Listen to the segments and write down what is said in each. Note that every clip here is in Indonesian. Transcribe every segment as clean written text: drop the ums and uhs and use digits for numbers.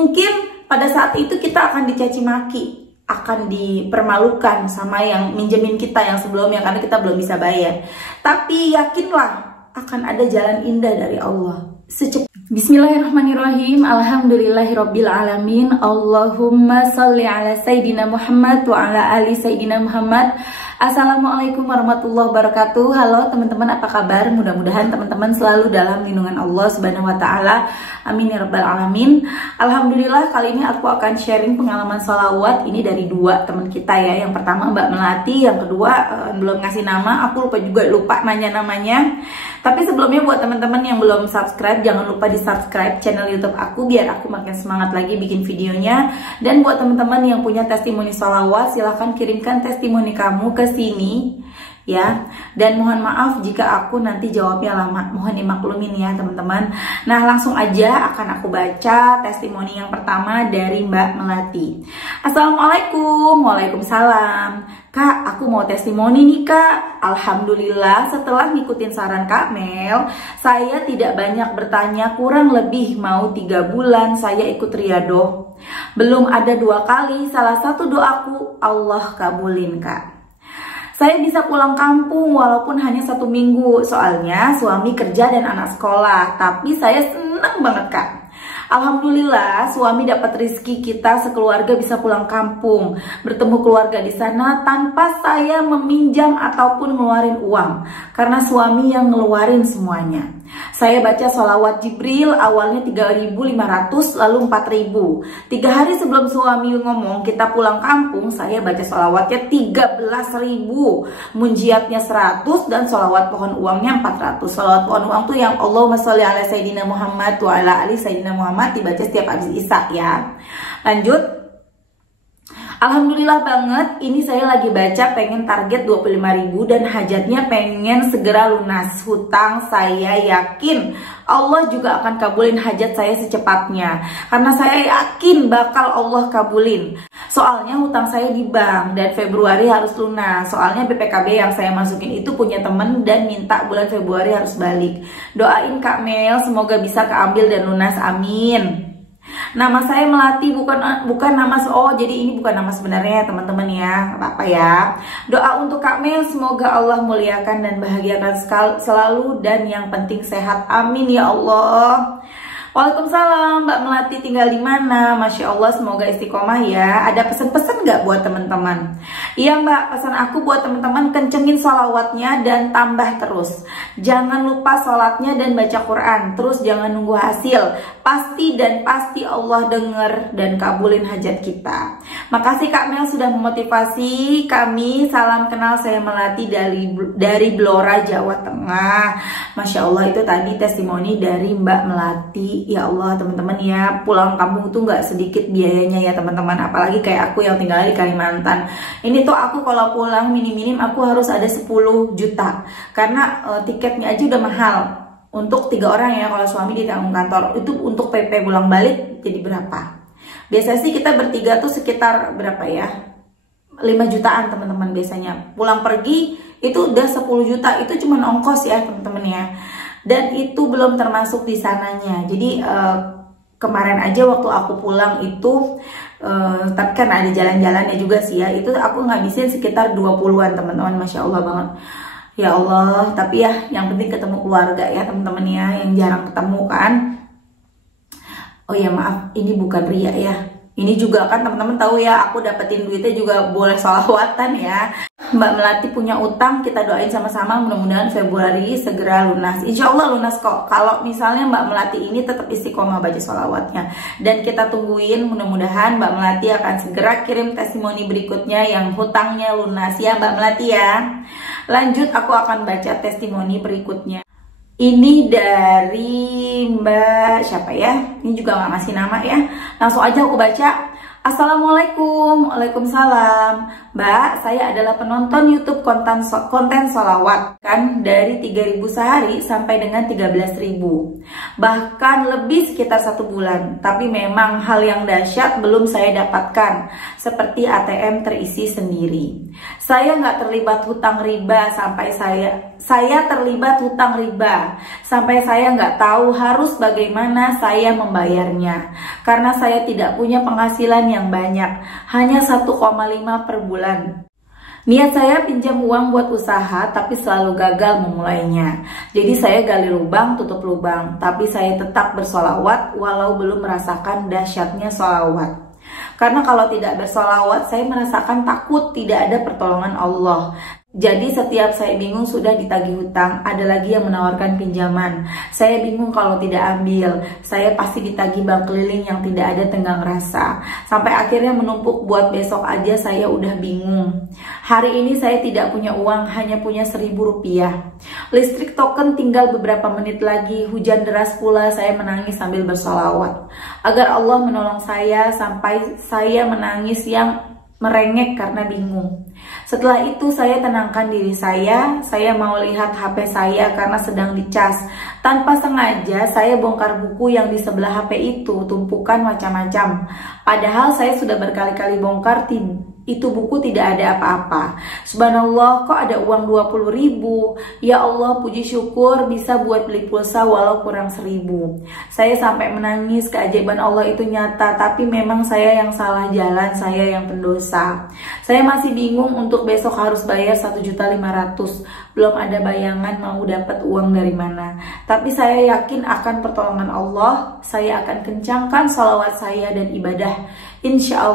Mungkin pada saat itu kita akan dicaci maki, akan dipermalukan sama yang minjemin kita yang sebelumnya karena kita belum bisa bayar. Tapi yakinlah akan ada jalan indah dari Allah. Bismillahirrahmanirrahim. Alhamdulillahirabbil alamin. Allahumma shalli ala sayidina Muhammad wa ala ali sayidina Muhammad. Assalamualaikum warahmatullahi wabarakatuh. Halo teman-teman, apa kabar? Mudah-mudahan teman-teman selalu dalam lindungan Allah Subhanahu wa taala. Amin ya rabbal alamin. Alhamdulillah, kali ini aku akan sharing pengalaman sholawat ini dari dua teman kita ya. Yang pertama Mbak Melati, yang kedua belum ngasih nama, aku lupa nanya namanya. Tapi sebelumnya buat teman-teman yang belum subscribe, jangan lupa di subscribe channel YouTube aku biar aku makin semangat lagi bikin videonya. Dan buat teman-teman yang punya testimoni sholawat, silahkan kirimkan testimoni kamu ke sini ya. Dan mohon maaf jika aku nanti jawabnya lama, mohon dimaklumin ya teman-teman. Nah, langsung aja akan aku baca testimoni yang pertama dari Mbak Melati. Assalamualaikum. Waalaikumsalam. Kak, aku mau testimoni nih Kak. Alhamdulillah setelah ngikutin saran Kak Mel, saya tidak banyak bertanya, kurang lebih mau 3 bulan saya ikut riadoh. Belum ada 2 kali, salah satu doaku Allah kabulin Kak. Saya bisa pulang kampung walaupun hanya 1 minggu, soalnya suami kerja dan anak sekolah. Tapi saya senang banget Kak. Alhamdulillah suami dapat rezeki, kita sekeluarga bisa pulang kampung, bertemu keluarga di sana tanpa saya meminjam ataupun ngeluarin uang, karena suami yang ngeluarin semuanya. Saya baca sholawat Jibril awalnya 3.500 lalu 4.000. 3 hari sebelum suami ngomong kita pulang kampung, saya baca sholawatnya 13.000, munjiatnya 100 dan sholawat pohon uangnya 400. Sholawat pohon uang tuh yang Allahumma sholli ala sayyidina Muhammad wa ala ali sayyidina Muhammad dibaca setiap habis isya ya. Lanjut. Alhamdulillah banget, ini saya lagi baca pengen target 25.000 dan hajatnya pengen segera lunas. Hutang saya yakin Allah juga akan kabulin hajat saya secepatnya, karena saya yakin bakal Allah kabulin. Soalnya hutang saya di bank dan Februari harus lunas. Soalnya BPKB yang saya masukin itu punya temen dan minta bulan Februari harus balik. Doain Kak Mel semoga bisa keambil dan lunas, amin. Nama saya Melati, bukan nama jadi ini bukan nama sebenarnya ya teman-teman ya, apa-apa ya. Doa untuk Kak Mel semoga Allah muliakan dan bahagiakan selalu dan yang penting sehat, amin ya Allah. Waalaikumsalam, Mbak Melati tinggal di mana? Masya Allah, semoga istiqomah ya. Ada pesan-pesan nggak buat teman-teman? Iya Mbak, pesan aku buat teman-teman kencengin sholawatnya dan tambah terus. Jangan lupa sholatnya dan baca Quran. Terus jangan nunggu hasil. Pasti Allah denger dan kabulin hajat kita. Makasih Kak Mel sudah memotivasi kami. Salam kenal, saya Melati dari Blora, Jawa Tengah. Masya Allah, itu tadi testimoni dari Mbak Melati. Ya Allah teman-teman ya, pulang kampung tuh nggak sedikit biayanya ya teman-teman. Apalagi kayak aku yang tinggal di Kalimantan. Ini tuh aku kalau pulang minim-minim aku harus ada 10 juta. Karena tiketnya aja udah mahal. Untuk 3 orang ya, kalau suami ditanggung kantor. Itu untuk PP pulang balik jadi berapa? Biasanya sih kita bertiga tuh sekitar berapa ya? 5 jutaan teman-teman biasanya. Pulang pergi itu udah 10 juta. Itu cuma ongkos ya teman-teman ya. Dan itu belum termasuk di sananya. Jadi kemarin aja waktu aku pulang itu tapi kan ada jalan-jalannya juga sih ya, itu aku ngabisin sekitar 20-an teman-teman. Masya Allah banget ya Allah. Tapi ya yang penting ketemu keluarga ya teman-teman ya, yang jarang ketemu kan. Oh ya maaf, ini bukan ria ya, ini juga kan teman-teman tahu ya, aku dapetin duitnya juga boleh sholawatan ya. Mbak Melati punya utang, kita doain sama-sama mudah-mudahan Februari segera lunas. Insya Allah lunas kok. Kalau misalnya Mbak Melati ini tetap istiqomah baca sholawatnya. Dan kita tungguin mudah-mudahan Mbak Melati akan segera kirim testimoni berikutnya yang hutangnya lunas ya Mbak Melati ya. Lanjut, aku akan baca testimoni berikutnya. Ini dari Mbak siapa ya? Ini juga nggak ngasih nama ya. Langsung aja aku baca. Assalamualaikum, waalaikumsalam. Mbak, saya adalah penonton YouTube konten sholawat kan dari 3.000 sehari sampai dengan 13.000, bahkan lebih sekitar 1 bulan. Tapi memang hal yang dahsyat belum saya dapatkan, seperti ATM terisi sendiri. Saya nggak terlibat hutang riba sampai saya terlibat hutang riba sampai saya nggak tahu harus bagaimana saya membayarnya, karena saya tidak punya penghasilan yang banyak, hanya 1,5 per bulan. Niat saya pinjam uang buat usaha, tapi selalu gagal memulainya. Jadi saya gali lubang tutup lubang, tapi saya tetap bersolawat walau belum merasakan dahsyatnya solawat. Karena kalau tidak bersolawat, saya merasakan takut tidak ada pertolongan Allah. Jadi setiap saya bingung sudah ditagih hutang, ada lagi yang menawarkan pinjaman. Saya bingung kalau tidak ambil, saya pasti ditagih bank keliling yang tidak ada tenggang rasa. Sampai akhirnya menumpuk buat besok aja saya udah bingung. Hari ini saya tidak punya uang, hanya punya 1.000 rupiah. Listrik token tinggal beberapa menit lagi, hujan deras pula, saya menangis sambil bersolawat. Agar Allah menolong saya sampai saya menangis yang merengek karena bingung. Setelah itu saya tenangkan diri saya mau lihat HP saya karena sedang dicas. Tanpa sengaja saya bongkar buku yang di sebelah HP itu, tumpukan macam-macam. Padahal saya sudah berkali-kali bongkar, itu buku tidak ada apa-apa. Subhanallah, kok ada uang 20.000? Ya Allah, puji syukur bisa buat beli pulsa walau kurang 1.000. Saya sampai menangis, keajaiban Allah itu nyata, tapi memang saya yang salah jalan, saya yang pendosa. Saya masih bingung untuk besok harus bayar 1.500.000. Belum ada bayangan mau dapat uang dari mana. Tapi saya yakin akan pertolongan Allah. Saya akan kencangkan sholawat saya dan ibadah. Insya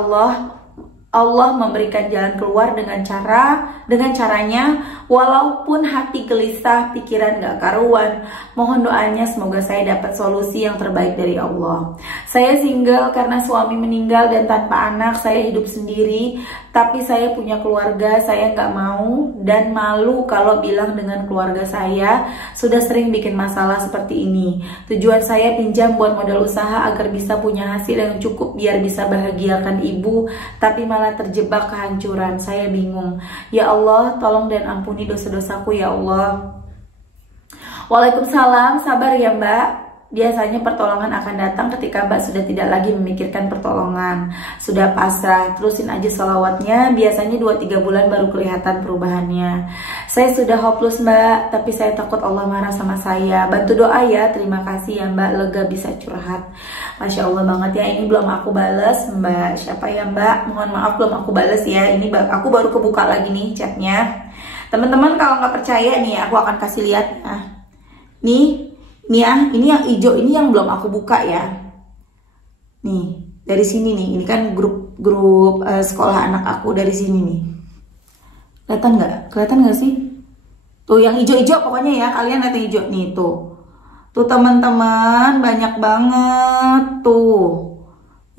Allah memberikan jalan keluar dengan caranya, walaupun hati gelisah, pikiran gak karuan. Mohon doanya semoga saya dapat solusi yang terbaik dari Allah. Saya single karena suami meninggal dan tanpa anak, saya hidup sendiri. Tapi saya punya keluarga, saya gak mau dan malu kalau bilang dengan keluarga saya. Sudah sering bikin masalah seperti ini. Tujuan saya pinjam buat modal usaha agar bisa punya hasil yang cukup biar bisa bahagiakan ibu, tapi malah terjebak kehancuran. Saya bingung. Ya Allah, tolong dan ampuni dosa-dosaku ya Allah. Waalaikumsalam, sabar ya Mbak. Biasanya pertolongan akan datang ketika Mbak sudah tidak lagi memikirkan pertolongan, sudah pasrah. Terusin aja sholawatnya, biasanya 2-3 bulan baru kelihatan perubahannya. Saya sudah hopeless Mbak, tapi saya takut Allah marah sama saya. Bantu doa ya, terima kasih ya Mbak, lega bisa curhat. Masya Allah banget ya, ini belum aku bales Mbak. Siapa ya Mbak? Mohon maaf belum aku bales ya, ini aku baru kebuka lagi nih chatnya. Teman-teman kalau nggak percaya nih, aku akan kasih lihat ya. Nih ya, ini yang hijau ini yang belum aku buka ya. Nih, dari sini nih, ini kan grup sekolah anak aku dari sini nih. Kelihatan nggak? Kelihatan nggak sih? Tuh yang hijau-hijau pokoknya ya, kalian lihat yang hijau nih tuh. Tuh teman-teman, banyak banget tuh.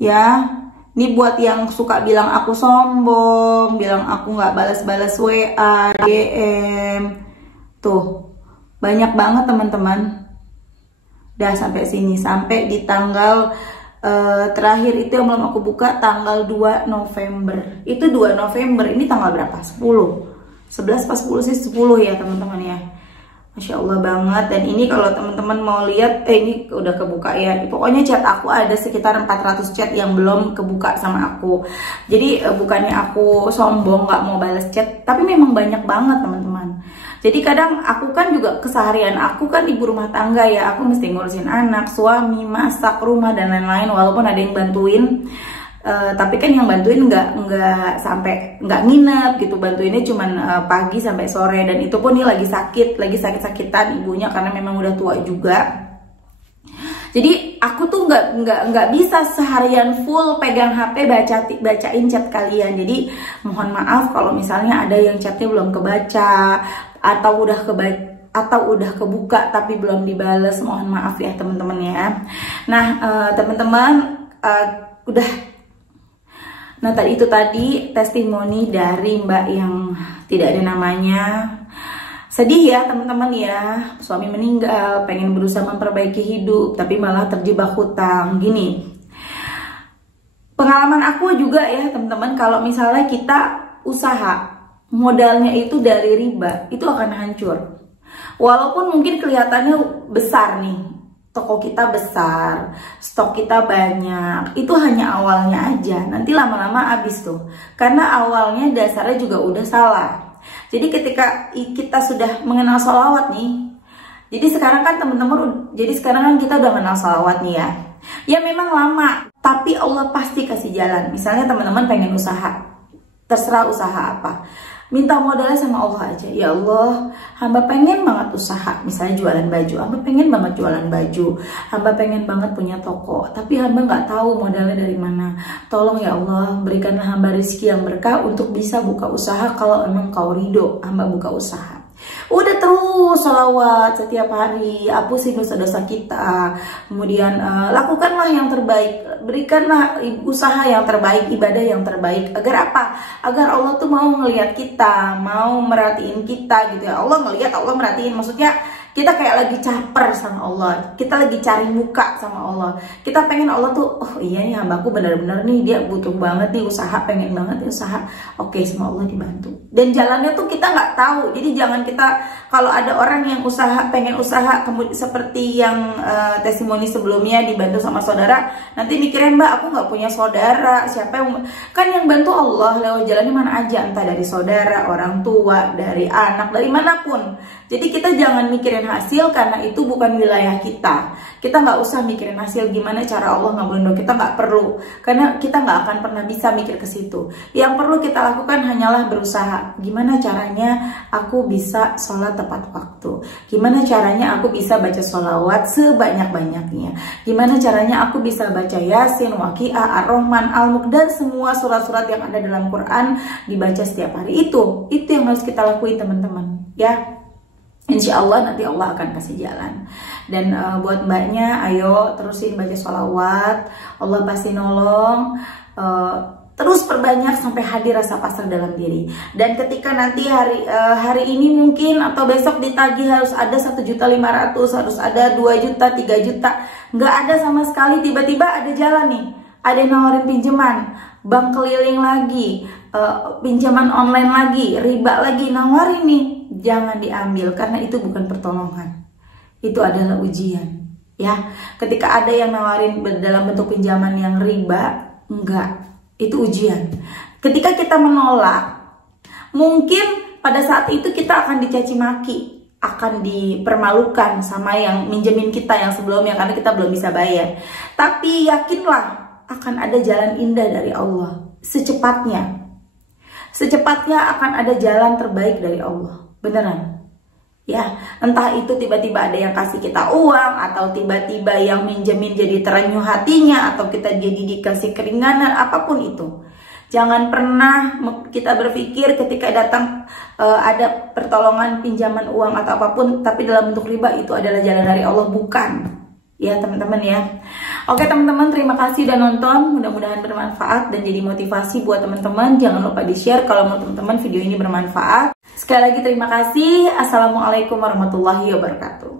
Ya, ini buat yang suka bilang aku sombong, bilang aku nggak balas-balas WA, DM. Tuh, banyak banget teman-teman. Dah sampai sini, sampai di tanggal terakhir itu yang belum aku buka, tanggal 2 November. Itu 2 November, ini tanggal berapa? 10. 11 pas 10 sih, 10 ya teman-teman ya. Masya Allah banget. Dan ini kalau teman-teman mau lihat, ini udah kebuka ya. Pokoknya chat aku ada sekitar 400 chat yang belum kebuka sama aku. Jadi bukannya aku sombong gak mau balas chat, tapi memang banyak banget teman-teman. Jadi kadang aku kan juga keseharian aku kan ibu rumah tangga ya, aku mesti ngurusin anak, suami, masak, rumah dan lain-lain. Walaupun ada yang bantuin, tapi kan yang bantuin nggak sampai nggak nginep gitu, bantuinnya cuman pagi sampai sore, dan itu pun nih lagi sakit-sakitan ibunya karena memang udah tua juga. Jadi aku tuh nggak bisa seharian full pegang HP bacain chat kalian. Jadi mohon maaf kalau misalnya ada yang chatnya belum kebaca atau udah kebuka tapi belum dibales, mohon maaf ya teman-teman ya. Nah teman-teman udah. Nah itu tadi testimoni dari Mbak yang tidak ada namanya. Sedih ya teman-teman ya, suami meninggal, pengen berusaha memperbaiki hidup tapi malah terjebak hutang. Gini, Pengalaman aku juga ya teman-teman, kalau misalnya kita usaha modalnya itu dari riba, itu akan hancur. Walaupun mungkin kelihatannya besar nih, toko kita besar, stok kita banyak, itu hanya awalnya aja, nanti lama-lama habis tuh. Karena awalnya dasarnya juga udah salah. Jadi ketika kita sudah mengenal sholawat nih, jadi sekarang kan teman-teman, kita udah mengenal sholawat nih ya. Ya memang lama, tapi Allah pasti kasih jalan. Misalnya teman-teman pengen usaha, terserah usaha apa, minta modalnya sama Allah aja. Ya Allah, hamba pengen banget usaha, misalnya jualan baju, hamba pengen banget jualan baju, hamba pengen banget punya toko, tapi hamba nggak tahu modalnya dari mana. Tolong ya Allah, berikanlah hamba rezeki yang berkah untuk bisa buka usaha. Kalau emang kau ridho, hamba buka usaha. Udah terus sholawat setiap hari, hapusin dosa-dosa kita. Kemudian lakukanlah yang terbaik, berikanlah usaha yang terbaik, ibadah yang terbaik. Agar apa? Agar Allah tuh mau ngelihat kita, mau merhatiin kita gitu ya. Allah ngelihat, Allah merhatiin, maksudnya kita kayak lagi caper sama Allah, kita lagi cari muka sama Allah. Kita pengen Allah tuh, oh iya nih hambaku benar-benar nih, dia butuh banget nih usaha, pengen banget nih usaha. Oke, sama Allah dibantu. Dan jalannya tuh kita nggak tahu. Jadi jangan kita, kalau ada orang yang usaha, pengen usaha, kemudian seperti yang testimoni sebelumnya dibantu sama saudara, nanti mikirnya, Mbak, aku nggak punya saudara, siapa yang, kan yang bantu Allah lewat jalannya mana aja, entah dari saudara, orang tua, dari anak, dari manapun. Jadi kita jangan mikirin hasil, karena itu bukan wilayah kita. Kita nggak usah mikirin hasil, gimana cara Allah ngabulin doa kita, nggak perlu, karena kita nggak akan pernah bisa mikir ke situ. Yang perlu kita lakukan hanyalah berusaha. Gimana caranya aku bisa sholat tepat waktu? Gimana caranya aku bisa baca sholawat sebanyak-banyaknya? Gimana caranya aku bisa baca Yasin, Waqiah, Ar-Rahman, Al-Mulk, dan semua surat-surat yang ada dalam Quran dibaca setiap hari? Itu yang harus kita lakuin teman-teman ya. Insya Allah nanti Allah akan kasih jalan. Dan buat mbaknya, ayo terusin baca sholawat, Allah pasti nolong. Terus perbanyak sampai hadir rasa pasrah dalam diri. Dan ketika nanti hari ini mungkin atau besok ditagih harus ada 1.500.000, harus ada 2 juta, 3 juta, nggak ada sama sekali, tiba-tiba ada jalan nih, ada yang nawarin pinjaman, bank keliling lagi, pinjaman online lagi, riba lagi, nawarin nih. Jangan diambil, karena itu bukan pertolongan, itu adalah ujian ya. Ketika ada yang nawarin dalam bentuk pinjaman yang riba, enggak, itu ujian. Ketika kita menolak, mungkin pada saat itu kita akan dicaci maki, akan dipermalukan sama yang minjemin kita yang sebelumnya, karena kita belum bisa bayar. Tapi yakinlah akan ada jalan indah dari Allah. Secepatnya akan ada jalan terbaik dari Allah. Beneran ya, entah itu tiba-tiba ada yang kasih kita uang, atau tiba-tiba yang minjemin jadi terenyuh hatinya, atau kita jadi dikasih keringanan, apapun itu. Jangan pernah kita berpikir ketika datang ada pertolongan pinjaman uang atau apapun, tapi dalam bentuk riba, itu adalah jalan dari Allah. Bukan ya teman-teman ya. Oke teman-teman, terima kasih udah nonton, mudah-mudahan bermanfaat dan jadi motivasi buat teman-teman. Jangan lupa di share kalau menurut teman-teman video ini bermanfaat. Sekali lagi terima kasih. Assalamualaikum warahmatullahi wabarakatuh.